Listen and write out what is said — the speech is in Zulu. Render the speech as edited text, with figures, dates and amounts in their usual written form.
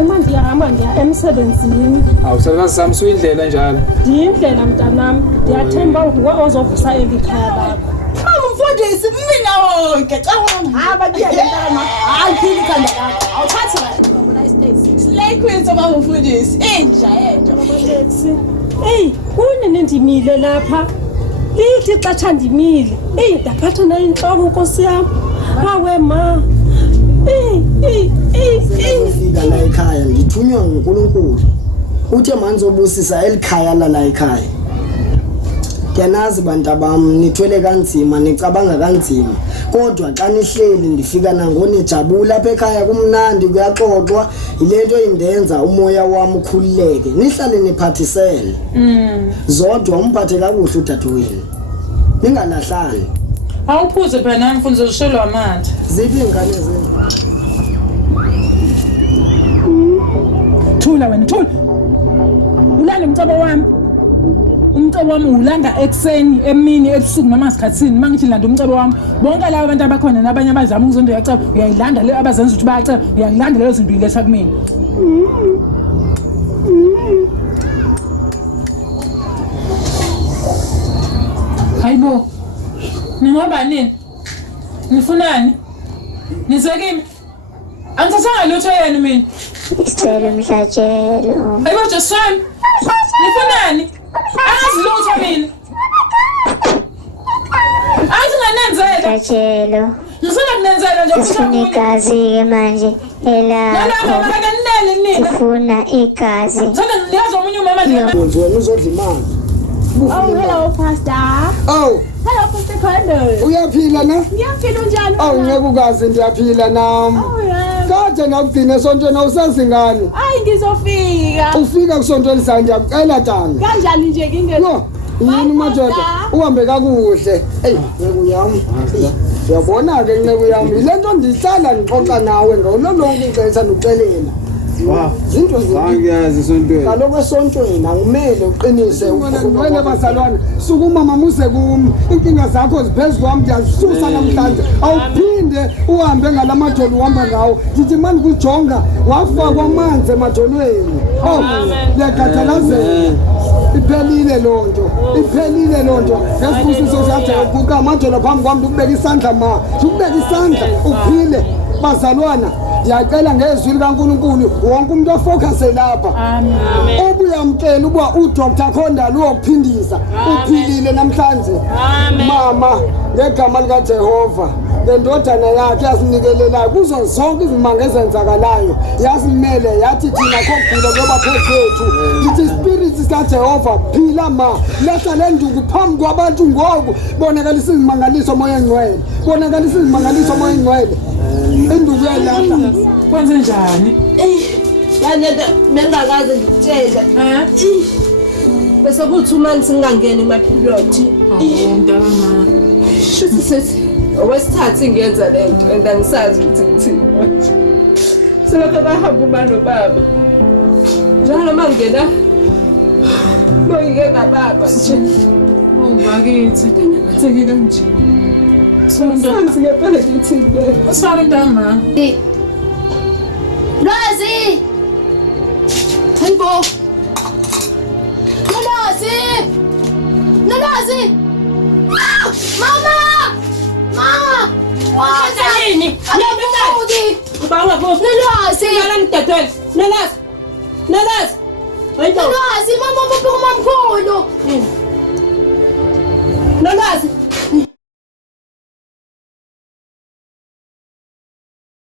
Uma ngihamba ngiya emsebenzini. Awusazi sami suyindlela njalo. Ndiyindlela mntanami. Ndiyathemba ukuba ozovusa ekhaya lakho. Mfundisi mina wonke cawanga. Bakuya mntanami. Phili khanda lakho. Awuthathi la. Slay queen baba mfundisi. Inja taxi. Kunini ndimile lapha? Lithi xatsha ndimile. Ndaphatha na inhloko Nkosi yami. Hawe ma. Sengifika la ekhaya ngithunywa nguNkulunkulu. Uthe manizobusisa elikhaya la ekhaya. Yanazi bantabam nithwele kanzima nicabanga kanzima. Kodwa xa nihleli ndifika nangone jabula lapha ekhaya kumnandi kuyaxoxwa ilento indenza umoya wami ukhululeke. Nihlale niphathisele. Zodwa umphathe kakuhle udadewenu. Ningalahlani. Awuphuze phela mfundisi ushelwa amanzi. Ziphi ingane zenu? Thula wena thula. Ulale umcebo wami. Umcebo wami ulanda ekseni, emini, ebusuku noma isikhatsini. Mangithi landa umcebo wami. Bonke labo abantu abakhona nabanye abazama ukuzonda uyaceba, uyayilanda le abazenza ukuthi bayaceba, uyayilanda lezo zinto iletha kumina. Hayibo. Ningoba nini? Nifunani? Nizekimi? Angithathanga lutho yena mina. Isicelo mhlatshelo. Hayibo Josani. Nifunani? Angazilutho mina. Anginganenzela. Mhlatshelo. Ngifuna kunenzela nje Sifuna igazi manje elapho. Sifuna igazi. Ngithanda ngiyazi omunye umama nje. Wena uzodla imali. Hello Pastor. Hello Pastor Khando. Uyaphila na? Ngiyaphila njani? Ngeke ukazi ndiyaphila nami. Kade nakugcina esontweni awusazingane. Ngizofika. Ufika kusontweni sanje ndiyakucela tanga. Kanjani nje ngingeke? No. Yini madoda? Uhambe kakuhle. Nceku yami. Uyabona ke nceku yami, lento ndisala ngixoxa nawe ngololonke ixesha nokucelela. Zinto Angiyazi esontweni. Kaloku esontweni angimele uqinise wena bazalwane. Sukuma mama uze kimi. Inkinga zakho ziphezulu kwami ndiyazisusa namhlanje. Awuphinde uhambe ngalamadolo uhamba ngawo. Ngithi manje kujonga wafakwa amanzi emadolweni. Ngiyakhathalazela. Iphelile lonto. Ngesibusiso sakhe ukuka amadolo phambi kwami ukubeka isandla ma. Ukubeka isandla uphile bazalwana. Ngiyacela ngezwi likaNkulunkulu wonke umuntu ofocuse lapha. Amen. Ubuyamkela uba uDr Khondalo uyokuphindisa. Uphilile namhlanje. Amen. Mama ngegama lika Jehova lendodana yakhe yasinikelela kuzo zonke izimanga ezenzakalayo. Yasimele yathi thina khogula ngoba phezulu. Ithi spirit sika Jehova phila ma. Letha lenduku phambi kwabantu ngoku bonakalisa izimangaliso moya engcwele. Induku yalapha. Kwenze njani? Yanele bengakaze ngitshela. Bese kuthi uma singangeni emaphiloti. Mntana. Shithi sethi owesithathu ngiyenza lento and angisazi ukuthi ngithini. Selokho bahamba uma nobaba. Njalo mangena. Ngike ngababa nje. Ngakithi. Ngithekile nje. Sonke ngempela ngithini. Usale ntama. Lwazi! Hayibo! Nolwazi! Mama! Yini? Akabuki! Ubanga bo. Nolwazi! Ngala mdadweni. Nolwazi. Nolwazi mama mamkhulu!